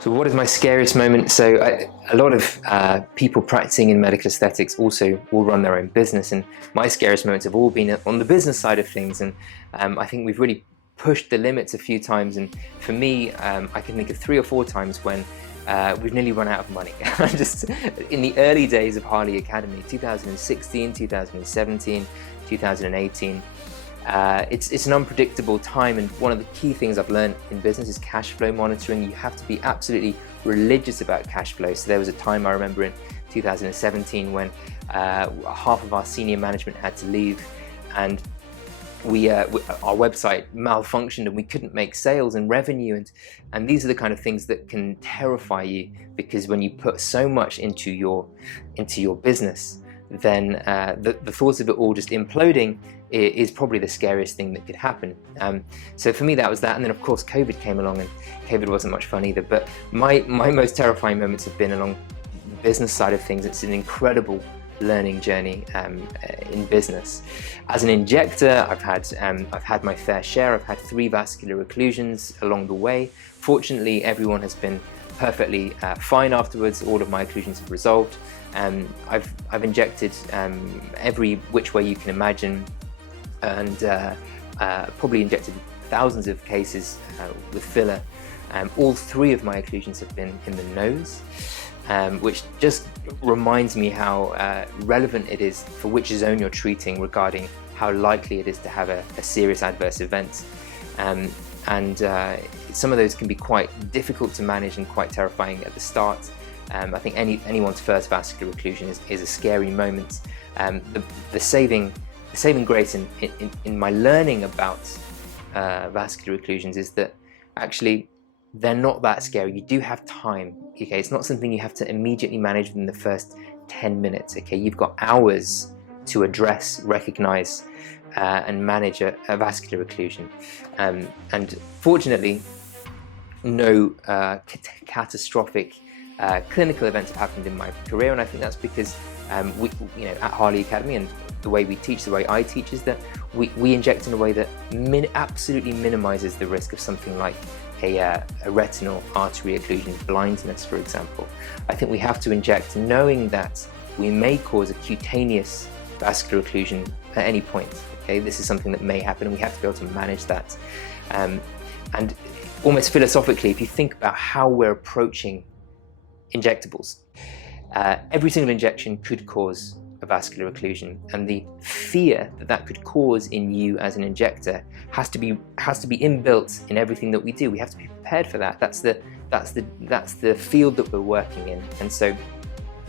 So what is my scariest moment? So a lot of people practicing in medical aesthetics also will run their own business, and my scariest moments have all been on the business side of things, and I think we've really pushed the limits a few times, and for me I can think of 3 or 4 times when we've nearly run out of money. Just in the early days of Harley Academy, 2016, 2017, 2018, it's an unpredictable time, and one of the key things I've learned in business is cash flow monitoring. You have to be absolutely religious about cash flow. So there was a time I remember in 2017 when half of our senior management had to leave, and our website malfunctioned and we couldn't make sales and revenue, and these are the kind of things that can terrify you, because when you put so much into your business, then the thought of it all just imploding is probably the scariest thing that could happen. So for me that was that, and then of course COVID came along, and COVID wasn't much fun either. But my most terrifying moments have been along the business side of things. It's an incredible learning journey in business. As an injector, I've had my fair share. I've had 3 vascular occlusions along the way. Fortunately, everyone has been perfectly fine afterwards. All of my occlusions have resolved. I've injected every which way you can imagine, and probably injected thousands of cases with filler. All 3 of my occlusions have been in the nose, which just reminds me how relevant it is for which zone you're treating regarding how likely it is to have a serious adverse event. Some of those can be quite difficult to manage and quite terrifying at the start. I think anyone's first vascular occlusion is a scary moment. The saving grace in my learning about vascular occlusions is that actually they're not that scary. You do have time. Okay, it's not something you have to immediately manage within the first 10 minutes. Okay, you've got hours to address, recognize, and manage a vascular occlusion. And fortunately, no catastrophic clinical events have happened in my career, and I think that's because at Harley Academy, and the way we teach, the way I teach, is that we inject in a way that absolutely minimizes the risk of something like a retinal artery occlusion, blindness, for example. I think we have to inject knowing that we may cause a cutaneous vascular occlusion at any point. Okay, this is something that may happen, and we have to be able to manage that. And almost philosophically, if you think about how we're approaching injectables, every single injection could cause a vascular occlusion, and the fear that could cause in you as an injector has to be inbuilt in everything that we do. We have to be prepared for that. That's the field that we're working in, and so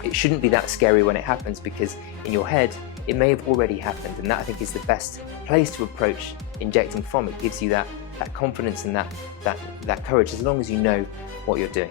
it shouldn't be that scary when it happens, because in your head it may have already happened, and that, I think, is the best place to approach injecting from. It gives you that confidence and that courage, as long as you know what you're doing.